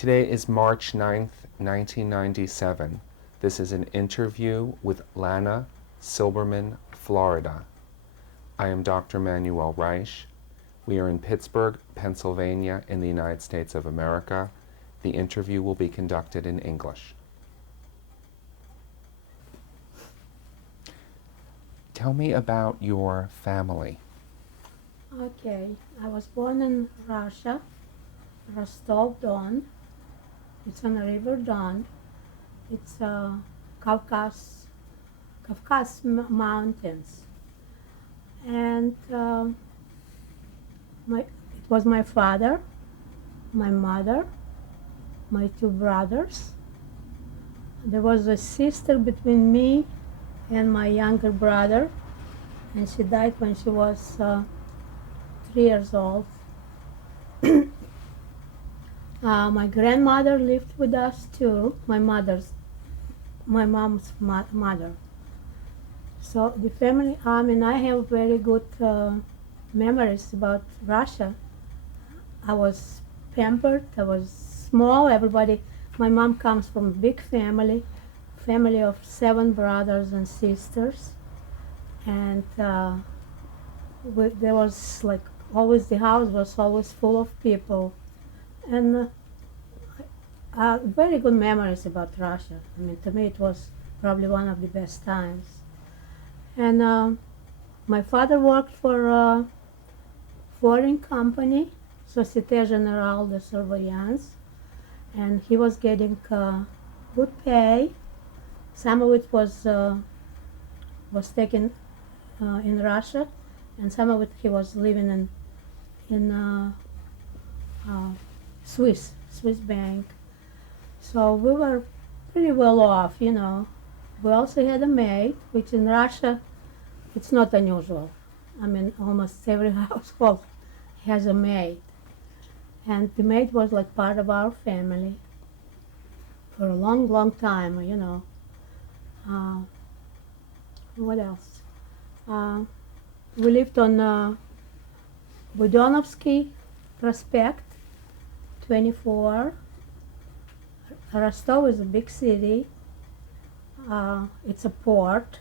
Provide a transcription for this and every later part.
Today is March 9th, 1997. This is an interview with Lana, Silberman, Florida. I am Dr. Manuel Reich. We are in Pittsburgh, Pennsylvania, in the United States of America. The interview will be conducted in English. Tell me about your family. Okay, I was born in Russia, Rostov-Don. It's on the River Don. It's Caucasus Mountains. And it was my father, my mother, my two brothers. There was a sister between me and my younger brother, and she died when she was 3 years old. My grandmother lived with us too, my mom's mother. So the family, I have very good memories about Russia. I was pampered, I was small, everybody. My mom comes from a big family of 7 brothers and sisters. And there was like always, the house was always full of people. And very good memories about Russia. To me it was probably one of the best times. And my father worked for a foreign company, Société Générale de Surveillance, and he was getting good pay. Some of it was taken in Russia, and some of it he was living in Swiss bank. So we were pretty well off, you know. We also had a maid, which in Russia, it's not unusual. Almost every household has a maid. And the maid was like part of our family for a long, long time, you know. What else? We lived on Budonovsky Prospect, 24. Rostov is a big city. It's a port.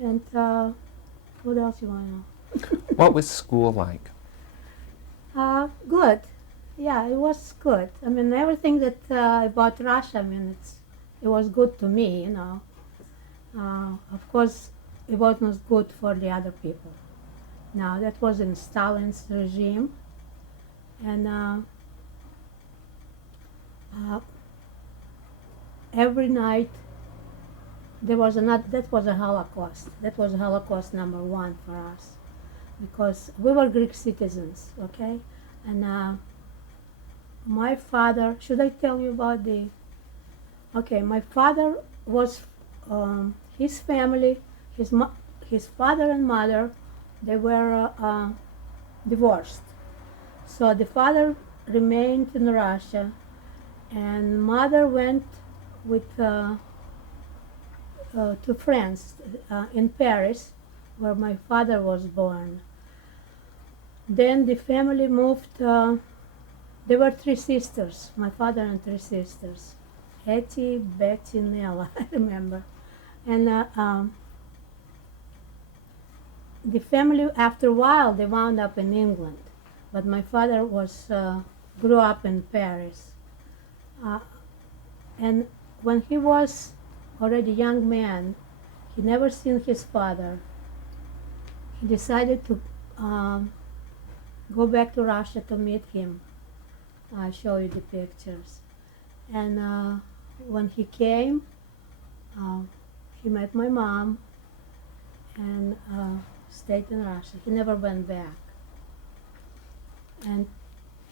And what else you want to know? What was school like? Good. Yeah, it was good. Everything that about Russia, it was good to me, you know. Of course, it wasn't good for the other people. Now, that was in Stalin's regime. And every night that was a Holocaust. That was Holocaust #1 for us, because we were Greek citizens, okay? And my father, should I tell you about okay, my father was, his family, his father and mother, they were divorced. So the father remained in Russia, and mother went with to France, in Paris, where my father was born. Then the family moved. There were 3 sisters, my father and 3 sisters, Etty, Betty, Nella, I remember. And the family, after a while, they wound up in England. But my father grew up in Paris. And when he was already a young man, he never seen his father. He decided to go back to Russia to meet him. I'll show you the pictures. And when he came, he met my mom and stayed in Russia. He never went back.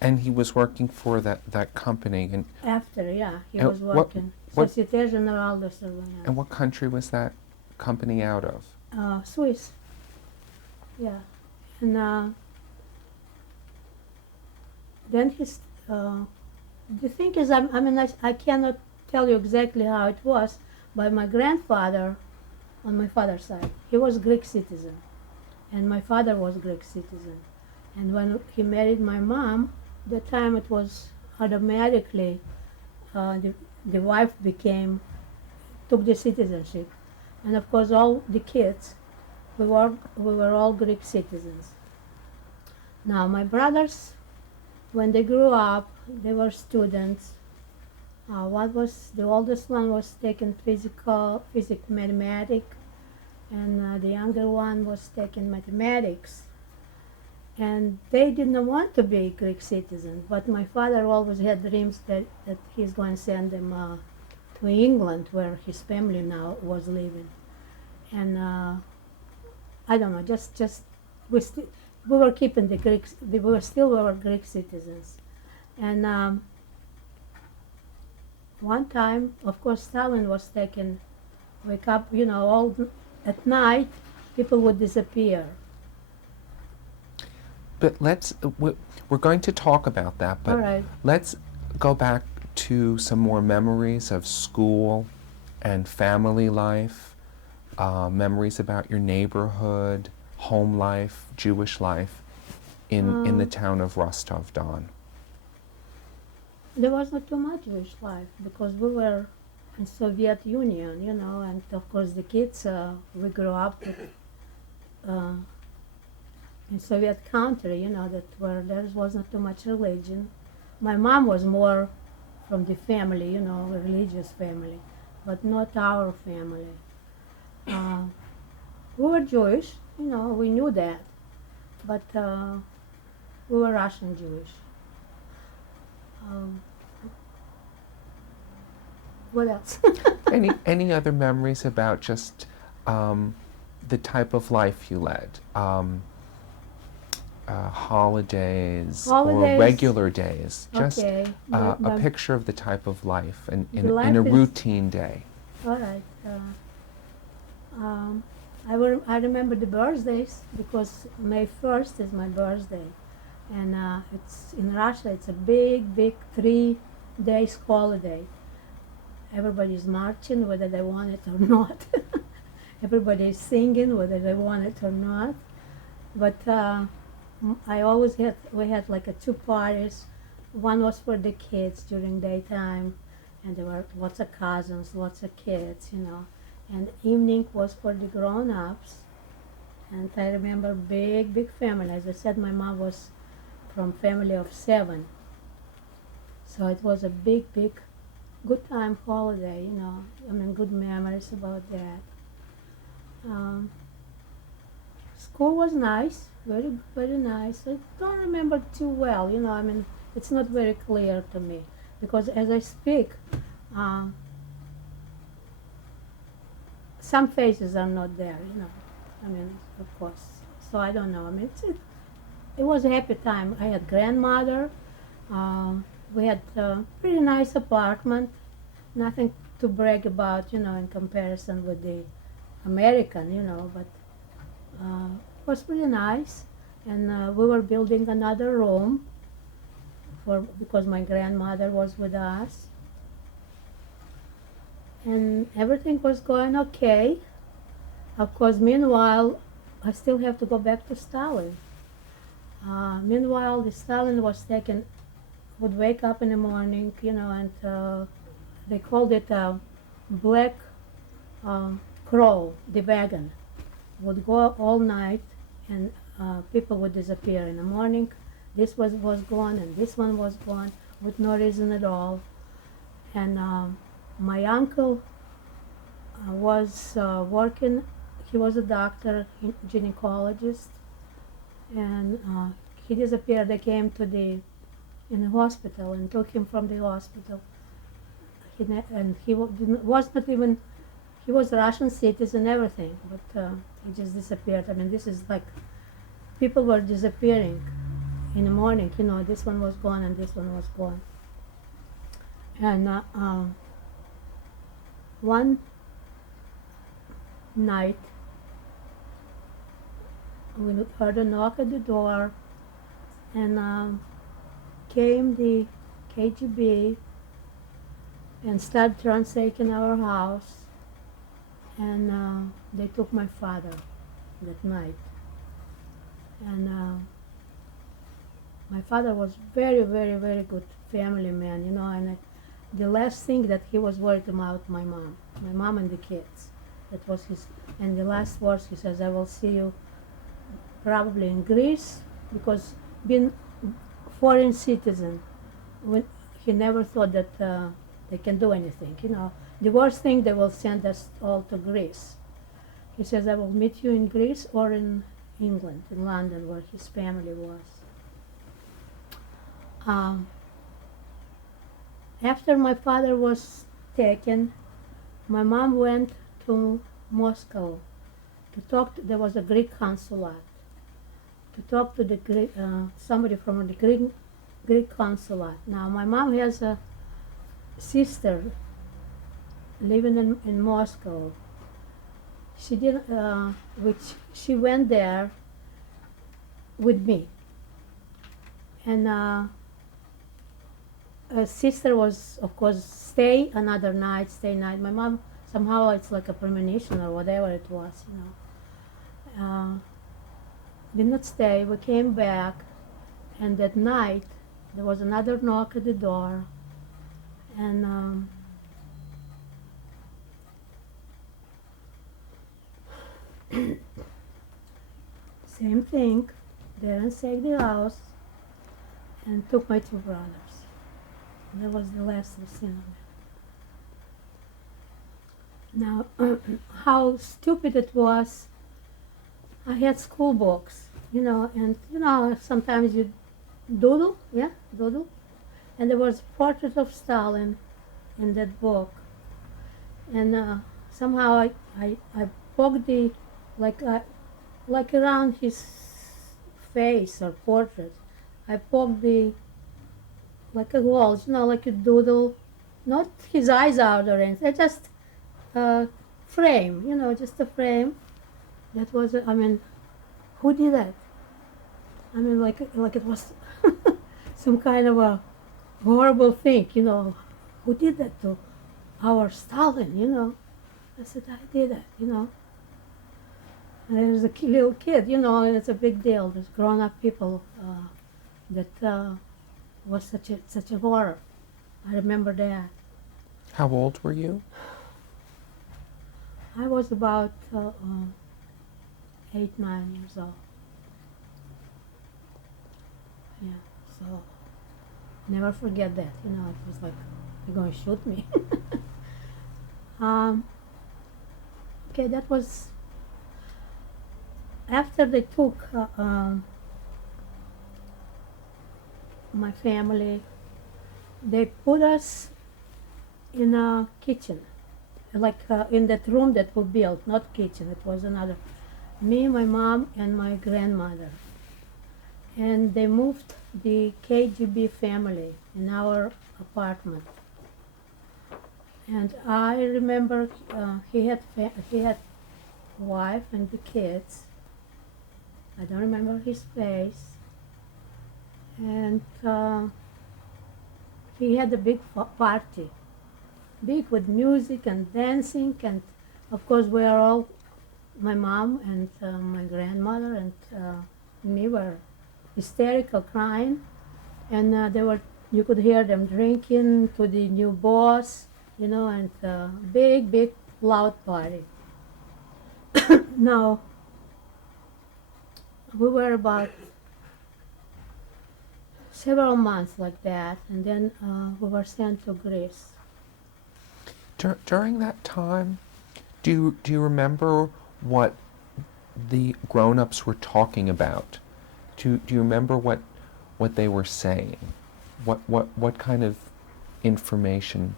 And he was working for that company. And after, yeah, he was working. Société Générale de Surveillance. And what country was that company out of? Swiss. Yeah. And then the thing is, I cannot tell you exactly how it was, but my grandfather, on my father's side, he was Greek citizen, and my father was Greek citizen. And when he married my mom, the time it was automatically the wife took the citizenship. And of course all the kids, we were all Greek citizens. Now my brothers, when they grew up, they were students. The oldest one was taking physics, mathematics, and the younger one was taking mathematics. And they didn't want to be Greek citizens, but my father always had dreams that he's going to send them to England, where his family now was living. And I don't know, just we were keeping the Greeks. We were Greek citizens. And one time, of course, Stalin was taken. Wake up, all at night, people would disappear. But we're going to talk about that, but All right. let's go back to some more memories of school and family life, memories about your neighborhood, home life, Jewish life in the town of Rostov-Don. There was not too much Jewish life because we were in Soviet Union, and of course the kids, we grew up with, in Soviet country, that where there was not too much religion. My mom was more from the family, religious family, but not our family. We were Jewish, we knew that, but we were Russian Jewish. What else? Any other memories about just the type of life you led? Holidays or regular days? Just Okay. a picture of the type of life in life a is- routine day. All right. I remember the birthdays because May 1st is my birthday. And it's in Russia, it's a big, big 3 days holiday. Everybody's marching whether they want it or not. Everybody's singing whether they want it or not. But we had like 2 parties. One was for the kids during daytime, and there were lots of cousins, lots of kids, And evening was for the grown-ups. And I remember big, big family. As I said, my mom was from family of 7. So it was a big, big, good time holiday, good memories about that. School was nice, very, very nice. I don't remember too well, it's not very clear to me because as I speak, some faces are not there, of course. So I don't know. It was a happy time. I had grandmother. We had a pretty nice apartment. Nothing to brag about, in comparison with the American, but it was pretty nice. And we were building another room because my grandmother was with us. And everything was going okay. Of course, meanwhile, I still have to go back to Stalin. Meanwhile, the Stalin would wake up in the morning, and they called it a black crow, the wagon. Would go all night, and people would disappear. In the morning, this was gone, and this one was gone, with no reason at all. And my uncle was working. He was a doctor, gynecologist, and he disappeared. They came in the hospital and took him from the hospital. He was not even. He was a Russian citizen, everything, but he just disappeared. This is like people were disappearing in the morning. This one was gone and this one was gone. And one night, we heard a knock at the door, and came the KGB and started ransacking our house, and they took my father that night. And my father was very, very, very good family man, you know, and the last thing that he was worried about my mom and the kids. That was his, and the last words he says, I will see you probably in Greece, because being foreign citizen, when he never thought that they can do anything, you know. The worst thing, they will send us all to Greece. He says, I will meet you in Greece or in England, in London, where his family was. After my father was taken, my mom went to Moscow to talk to, there was a Greek consulate, to talk to the Greek, somebody from the Greek consulate. Now, my mom has a sister living in Moscow. She didn't, which she went there with me, and her sister was, of course, stay another night, stay night. My mom, somehow it's like a premonition or whatever it was, you know. Did not stay. We came back, and that night there was another knock at the door, and same thing. They ransacked the house and took my two brothers. That was the last I've seen of them. Now, how stupid it was. I had school books, you know, and you know, sometimes you doodle, and there was a portrait of Stalin in that book, and somehow I poked the, like around his face or portrait, I poked the, like a wall, you know, like a doodle, not his eyes out or anything, just a frame, you know, just a frame. That was, I mean, who did that? I mean, like it was some kind of a horrible thing, you know. Who did that to our Stalin, you know? I said, I did that, you know. And I was a little kid, you know, and it's a big deal. There's grown-up people that was such a horror. I remember that. How old were you? I was about 8, 9 years old. Yeah, so never forget that. You know, it was like, you're going to shoot me. Okay, that was after they took my family. They put us in a kitchen, like in that room that we built, not kitchen, it was another. Me, my mom, and my grandmother. And they moved the KGB family in our apartment. And I remember he had wife and the kids. I don't remember his face. And he had a big party, big with music and dancing, and of course we are all, my mom and my grandmother and me were hysterical, crying, and you could hear them drinking to the new boss, you know, and big loud party. Now, we were about several months like that, and then we were sent to Greece. During that time, do you remember what the grown-ups were talking about? Do you remember what they were saying? What kind of information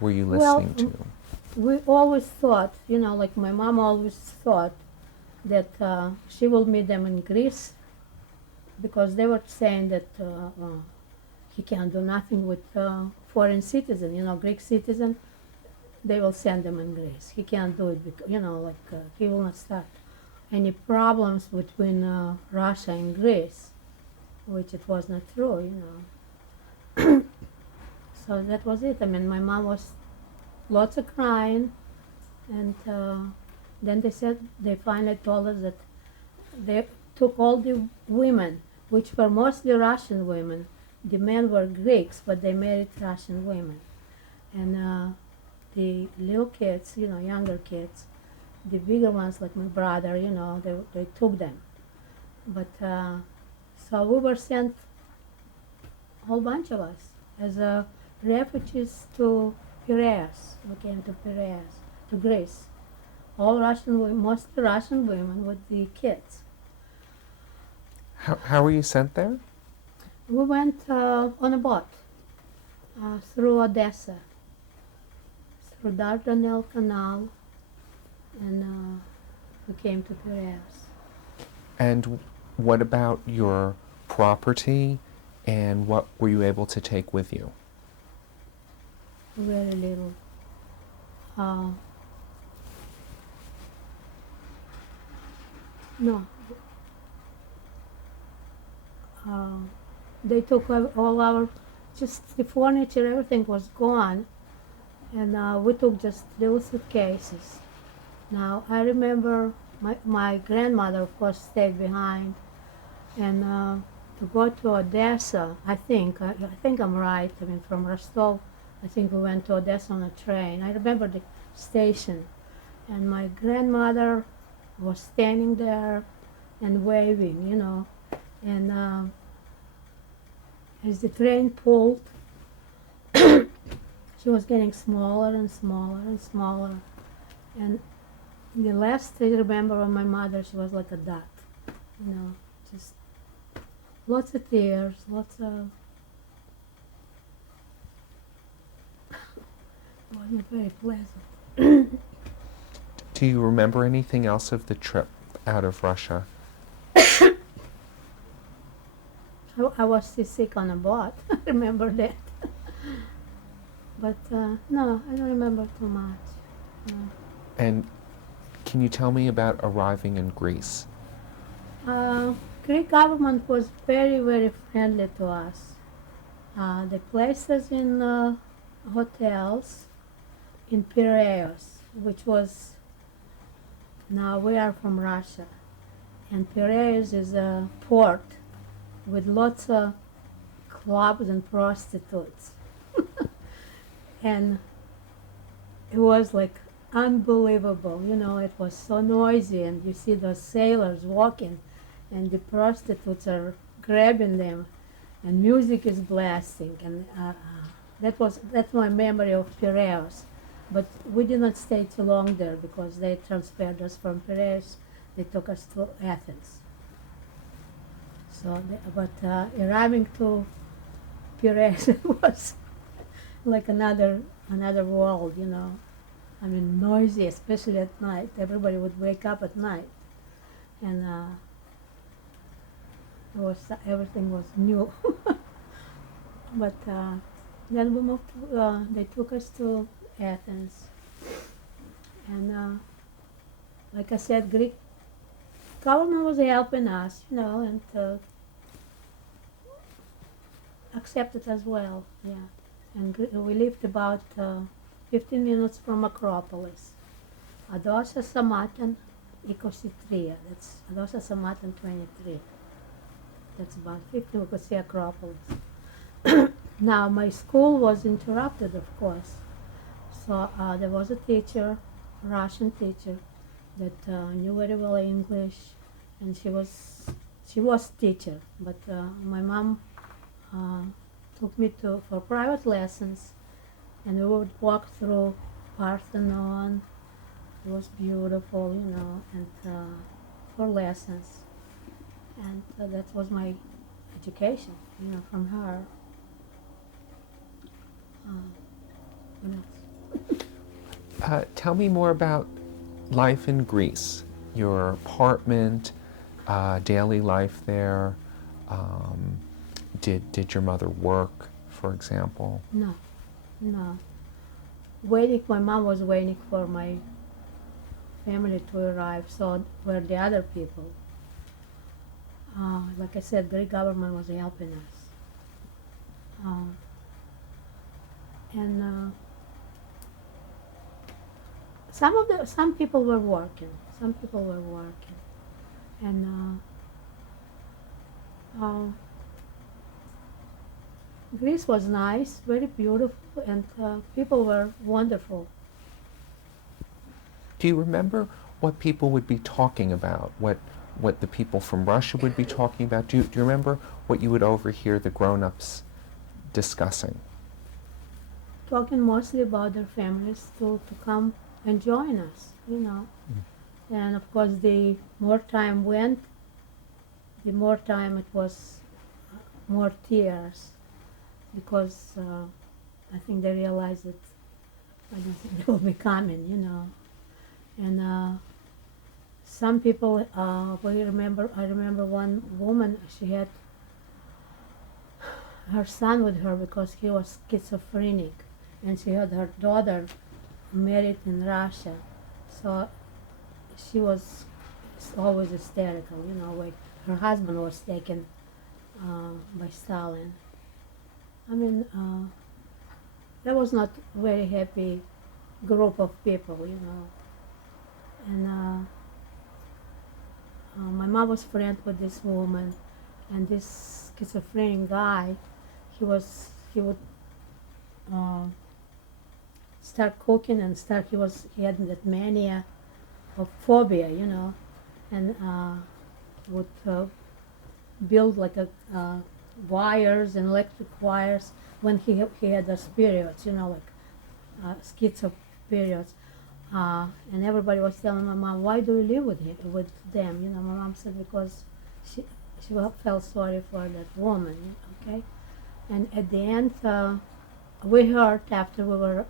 were you listening to? We always thought, you know, like my mom always thought that she will meet them in Greece, because they were saying that he can't do nothing with foreign citizen, you know, Greek citizen. They will send them in Greece. He can't do it because, you know, like he will not start any problems between Russia and Greece, which it was not true, you know. So that was it. I mean, my mom was lots of crying, and then they finally told us that they took all the women, which were mostly Russian women. the men were Greeks, but they married Russian women. And the little kids, younger kids, the bigger ones like my brother, they took them. But so we were sent, a whole bunch of us, as refugees to Piraeus. We came to Piraeus, to Greece. All Russian women, mostly Russian women with the kids. How were you sent there? We went on a boat through Odessa, through Dardanelles Canal, and we came to Piraeus. And what about your property, and what were you able to take with you? Very little. No. They took all our, just the furniture, everything was gone, and we took just little suitcases. Now, I remember my grandmother, of course, stayed behind, and to go to Odessa, I think I'm right, from Rostov, I think we went to Odessa on a train. I remember the station, and my grandmother was standing there and waving, and as the train pulled, she was getting smaller and smaller and smaller, and the last I remember of my mother, she was like a dot, just lots of tears, lots of, it wasn't very pleasant. Do you remember anything else of the trip out of Russia? I was sick on a boat. I remember that. But no, I don't remember too much. No. And can you tell me about arriving in Greece? Greek government was very, very friendly to us. They placed us in hotels in Piraeus, which was, now we are from Russia, and Piraeus is a port with lots of clubs and prostitutes. And it was like unbelievable, it was so noisy, and you see those sailors walking, and the prostitutes are grabbing them, and music is blasting, and that's my memory of Piraeus. But we did not stay too long there because they transferred us from Piraeus. They took us to Athens. So, arriving to Piraeus was like another world, noisy, especially at night. Everybody would wake up at night, and everything was new. But then we moved. They took us to Athens, and like I said, Greek government was helping us, and accepted as well, yeah. And we lived about 15 minutes from Acropolis. Adosa Samatan 23. That's Adosa Samatan 23. That's about 15. We could see Acropolis. Now my school was interrupted, of course. So there was a teacher, a Russian teacher, that knew very well English, and she was teacher. But my mom took me for private lessons, and we would walk through Parthenon. It was beautiful, and for lessons. And that was my education, from her. What else? Tell me more about life in Greece, your apartment, daily life there. Did your mother work, for example? No. My mom was waiting for my family to arrive, so were the other people. Like I said, Greek government was helping us. And some people were working. And Greece was nice, very beautiful, and people were wonderful. Do you remember what people would be talking about? What the people from Russia would be talking about? Do you remember what you would overhear the grown-ups discussing? Talking mostly about their families to come and join us, you know. And of course, the more time went, the more time it was more tears, because I think they realized that I don't think they will be coming, you know. And some people, I remember one woman, she had her son with her because he was schizophrenic, and she had her daughter married in Russia. So she was always hysterical, you know, like her husband was taken by Stalin. I mean, that was not very happy group of people, you know. And my mom was friends with this woman, and this schizophrenic guy, he would start cooking and he had that mania of phobia, you know, and would build like wires and electric wires when he had those periods, you know, like schizo periods. And everybody was telling my mom, why do you live with them? You know, my mom said because she felt sorry for that woman, okay? And at the end, we heard after we were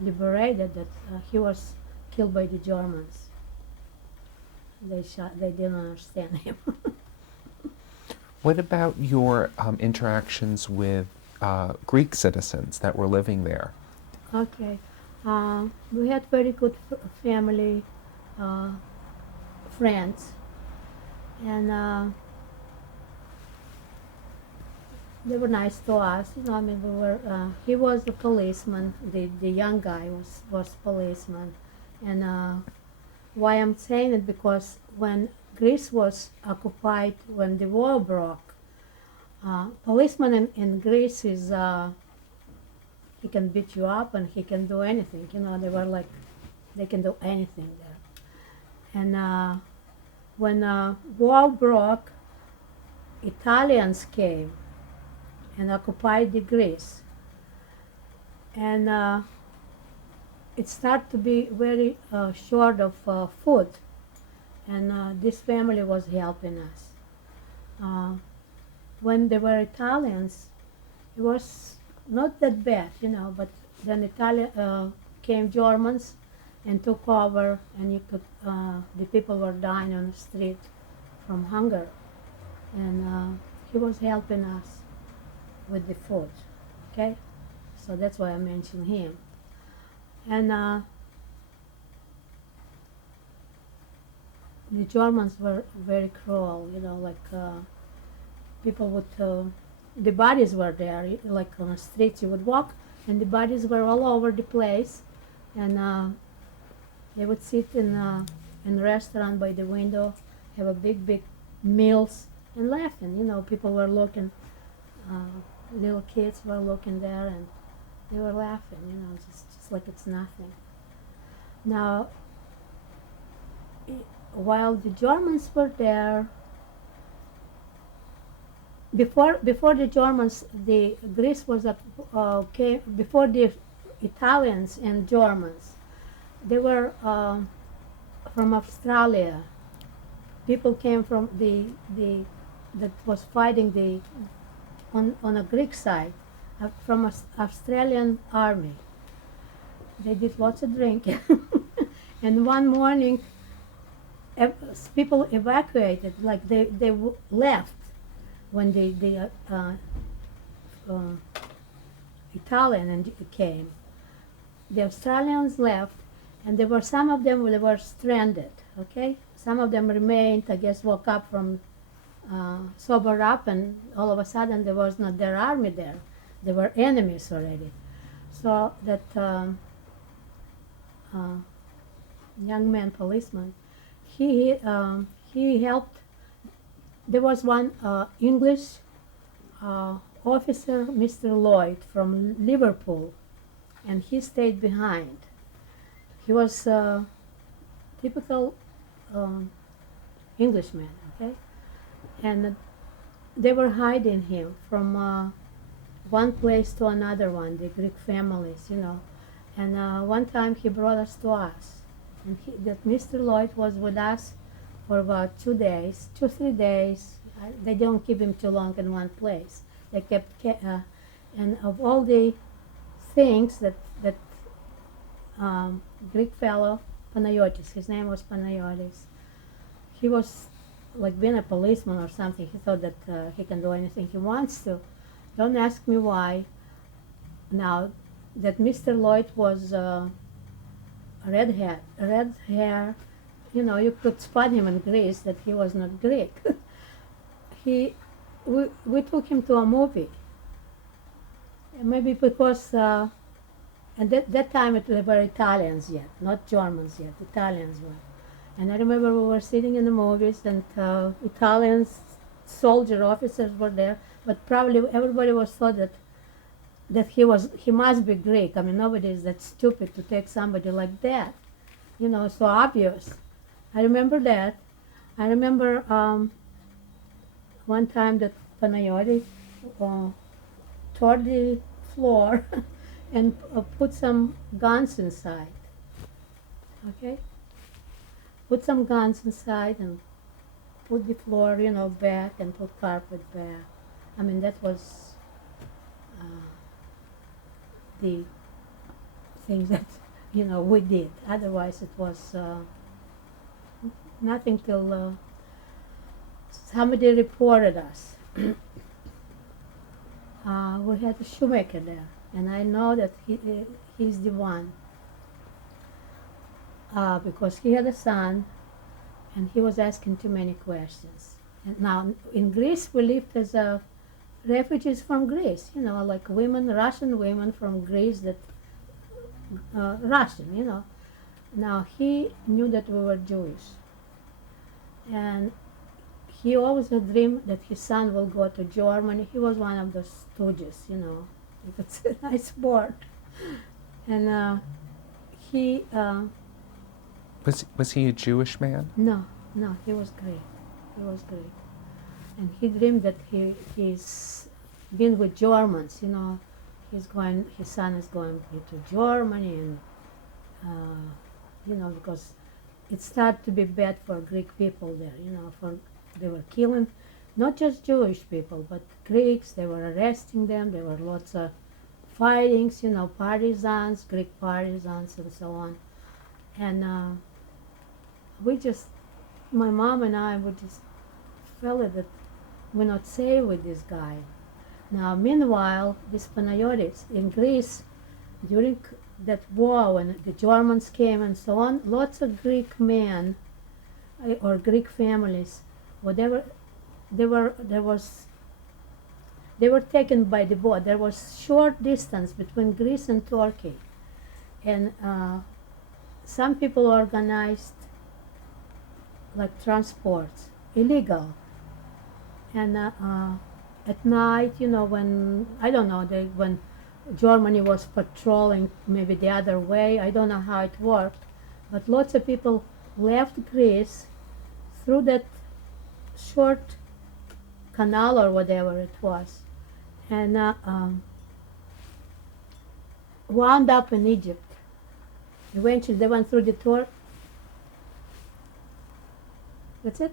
liberated that he was killed by the Germans. They didn't understand him. What about your interactions with Greek citizens that were living there? Okay. We had very good family friends, and they were nice to us. You know, I mean, he was a policeman. The young guy was policeman, and why I'm saying it, because when Greece was occupied, when the war broke, policeman in Greece is he can beat you up and he can do anything. You know, they can do anything there. And when war broke, Italians came and occupied the Greece. And it started to be very short of food. And this family was helping us. When they were Italians, it was not that bad, you know, but then came Germans and took over, and the people were dying on the street from hunger. And he was helping us with the food, okay? So that's why I mentioned him. And the Germans were very cruel, you know, like people would, the bodies were there, like on the streets you would walk, and the bodies were all over the place, and they would sit in a restaurant by the window, have a big meals, and laughing. You know, people were looking, little kids were looking there, and they were laughing. You know, just like it's nothing. Now, while the Germans were there, before the Germans, the Greece was came before the Italians and Germans. They were from Australia. People came from that was fighting on a Greek side, from Australian army. They did lots of drinking, and one morning, people evacuated, like they left when the Italian came. The Australians left, and there were some of them they were stranded. Okay, some of them remained. I guess woke up from sobered up, and all of a sudden there was not their army there. They were enemies already. So that young man, policeman, he helped. There was one English officer, Mr. Lloyd from Liverpool, and he stayed behind. He was a typical Englishman, okay? And they were hiding him from one place to another one, the Greek families, you know. And one time he brought us to us. And that Mr. Lloyd was with us for about 2 days, 3 days. They don't keep him too long in one place. They kept, and of all the things that Greek fellow, Panayotis, his name was Panayotis, he was like being a policeman or something. He thought that he can do anything he wants to. Don't ask me why. Now, that Mr. Lloyd was red hair, you know, you could spot him in Greece that he was not Greek. We took him to a movie. Maybe because and that time they were Italians yet, not Germans yet, Italians were. And I remember we were sitting in the movies and Italians, soldier officers were there, but probably everybody was thought that he must be Greek. I mean, nobody is that stupid to take somebody like that, you know, so obvious. I remember that. I remember one time that Panayoti tore the floor and put some guns inside. Okay? Put some guns inside and put the floor, you know, back and put carpet back. I mean, that was the things that, you know, we did. Otherwise, it was nothing till somebody reported us. We had a shoemaker there, and I know that he's the one because he had a son, and he was asking too many questions. And now in Greece, we lived as refugees from Greece, you know, like women, Russian women from Greece that Russian, you know. Now he knew that we were Jewish, and he always had dreamed that his son will go to Germany. He was one of those stooges, you know. It's a nice word. And he... Was he a Jewish man? No, he was Greek. He was Greek. And he dreamed that he's been with Germans, you know. His son is going to Germany, and, you know, because it started to be bad for Greek people there, you know, they were killing not just Jewish people, but Greeks. They were arresting them. There were lots of fightings, you know, partisans, Greek partisans, and so on. And my mom and I, we just felt that we're not safe with this guy. Now, meanwhile, this Panayotis in Greece, during that war, when the Germans came and so on, lots of Greek men or Greek families, whatever, they were taken by the boat. There was short distance between Greece and Turkey, and some people organized like transports, illegal. And at night, you know, when when Germany was patrolling maybe the other way, I don't know how it worked, but lots of people left Greece through that short canal or whatever it was, and wound up in Egypt. Eventually, they went through the tour. That's it?